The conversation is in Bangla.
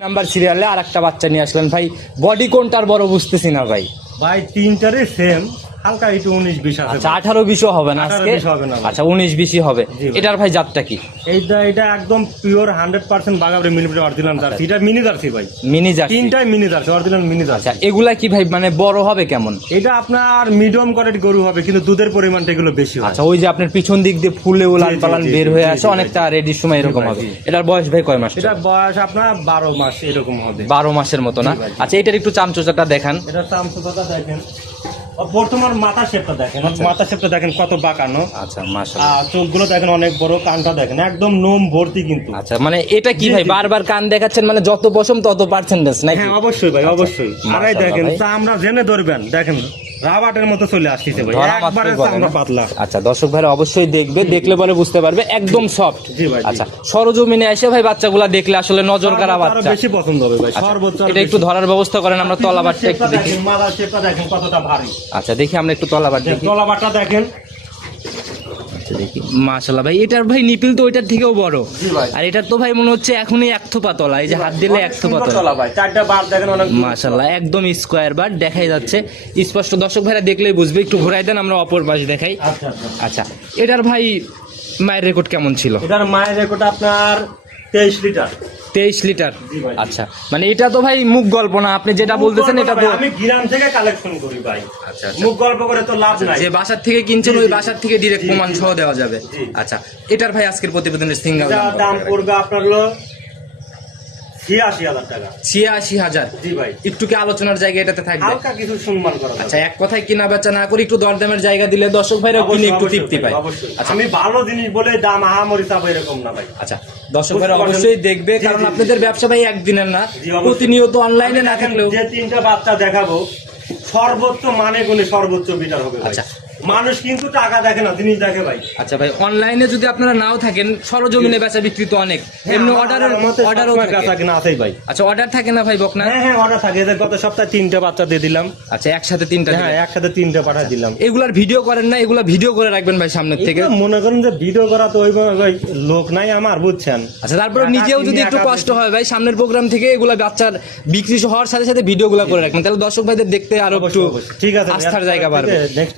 নাম্বার সিরিয়ালে আর একটা বাচ্চা নিয়ে আসলেন। ভাই বডি কোনটার বড় বুঝতেছি না ভাই। ভাই তিনটারে সেম হালকা একটু উনিশ বিশ আছে আচ্ছা আঠারো বিশও হবে না আজকে? 20 হবে না। ভাই। আচ্ছা উনিশ বিশই হবে। এটার ভাই জাতটা কি? এইটা এটা একদম পিওর হান্ড্রেড পার্সেন্ট বাগাবরে অরিজিনাল জার্সি। এটা মিনি জার্সি ভাই। Mini jersey. তিনটাই mini jersey original mini jersey. আচ্ছা এগুলা কি ভাই মানে বড় হবে কেমন? এটা আপনার মিডিয়াম কোয়ালিটি গরু হবে কিন্তু দুধের পরিমাণটা এগুলো বেশি আচ্ছা ওই যে আপনার পিছন দিক দিয়ে ফুলে উলান পালান বের হয়ে আসে অনেকটা রেডির সময় এরকম হবে। এটার বয়স ভাই কয় মাস? এটা বয়স আপনার বারো মাস এরকম হবে। বারো মাসের মতো না। আচ্ছা এটার একটু চামচোচাটা দেখান। এটা চামচুটা দেখেন। বর্তমান মাথা শেপটা দেখেন মাথা শেপটা দেখেন কত বাঁকানো। আচ্ছা চোখগুলো দেখেন অনেক বড় কানটা দেখেন একদম নোম ভর্তি কিন্তু। আচ্ছা মানে এটা কি ভাই? বারবার কান দেখাচ্ছেন মানে যত পশম তত পার্সেন্টেজ নাকি? হ্যাঁ অবশ্যই ভাই অবশ্যই। আড়াই দেখেন। আমরা জেনে ধরবেন দেখেন। রাবাটের মতো চলে আসছে ভাই। একবারে মাত্রই আমরা পাতলা। আচ্ছা দর্শক অবশ্যই দেখবে দেখলে পরে বুঝতে পারবে একদম সফট জি ভাই, আচ্ছা সরজমিনে এসে ভাই বাচ্চাগুলা দেখলে আসলে নজর কারা বাচ্চা। বেশি পছন্দ হবে ভাই আচ্ছা, সর্বোচ্চ এটা একটু ধরার ব্যবস্থা করেন আমরা তলাবাটটা একটু দেখি। দেখেন, শেপটা দেখেন কতটা ভারী। আচ্ছা দেখি আমরা একটু দেখি। তলাবারটা দেখেন দেখি। মাশাল্লাহ ভাই এটার ভাই নিপিল তো ওইটার থেকেও বড়। আর এটার তো ভাই মনে হচ্ছে এখনই এক থোপা তলা এই যে হাত দিলে এক থোপা সুন্দর তলা মাশাল্লাহ একদম স্কোয়ার বার দেখাই যাচ্ছে। স্পষ্ট দর্শক ভাইরা দেখলেই বুঝবে একটু ঘোরাই দেন আমরা অপর পাশ দেখাই। আচ্ছা আচ্ছা। আচ্ছা এটার ভাই মায়ের রেকর্ড কেমন ছিল? এটার মায়ের রেকর্ড আপনার তেইশ লিটার। তেইশ লিটার? আচ্ছা। মানে এটা তো ভাই মুখ গল্প না আপনি যেটা বলতেছেন এটা তো আমি গ্রাম থেকে কালেকশন করি ভাই। আচ্ছা, আচ্ছা। মুখ গল্প করে তো লাভ নাই। যে বাসার থেকে কিনছেন ওই বাসার থেকে ডিরেক্ট প্রমাণ। সহ দেওয়া যাবে। আচ্ছা এটার ভাই আজকের প্রতিবেদনের সিঙ্গেল দাম পড়বে আপনার হলো ছিয়াশি হাজার একটু কি আলোচনার জায়গা এটাতে থাকবে? কিছু সম্মান করা আচ্ছা এক কথায় কিনা বেচা না করে একটু দরদামের জায়গা দিলে দর্শক ভাইরা কিনে একটু তৃপ্তি পায়। আচ্ছা। আমি ভালো জিনিস বলে দাম আহামরি এরকম না ভাই। আচ্ছা দর্শক ভাইরা অবশ্যই দেখবে কারণ। আপনাদের ব্যবসা ভাই একদিনের না। প্রতিনিয়ত অনলাইনে না থাকলেও যে তিনটা বাচ্চা দেখাবো সর্বোচ্চ মানে গুণে সর্বোচ্চ বিটার হবে আচ্ছা। মানুষ কিন্তু টাকা দেখে না জিনিস দেখে ভাই। আচ্ছা ভাই অনলাইনে যদি আপনারা নাও থাকেন সরজমিনে বেচা বিক্রি তো অনেক। এমনি অর্ডারের অর্ডারও থাকে। কিনা আছেই ভাই। আচ্ছা অর্ডার থাকে না ভাই বকনা? হ্যাঁ হ্যাঁ অর্ডার থাকে। এদের গত সপ্তাহে তিনটা বাচ্চা দিয়ে দিলাম। আচ্ছা একসাথে তিনটা হ্যাঁ একসাথে তিনটা পাঠা দিলাম। এগুলার ভিডিও করেন না এগুলা ভিডিও করে রাখবেন ভাই সামনের থেকে। মনে করেন যে ভিডিও করা তো ওই ভাই লোক নাই আমার বুঝছেন? আচ্ছা তারপরে নিজেও যদি একটু কষ্ট হয় ভাই সামনের প্রোগ্রাম থেকে এগুলা বাচ্চার বিক্রি হওয়ার সাথে সাথে ভিডিওগুলো করে রাখবেন। তাহলে দর্শক ভাইদের দেখতে আরও একটু। ঠিক আছে আস্থার জায়গা বাড়বে। নেক্সট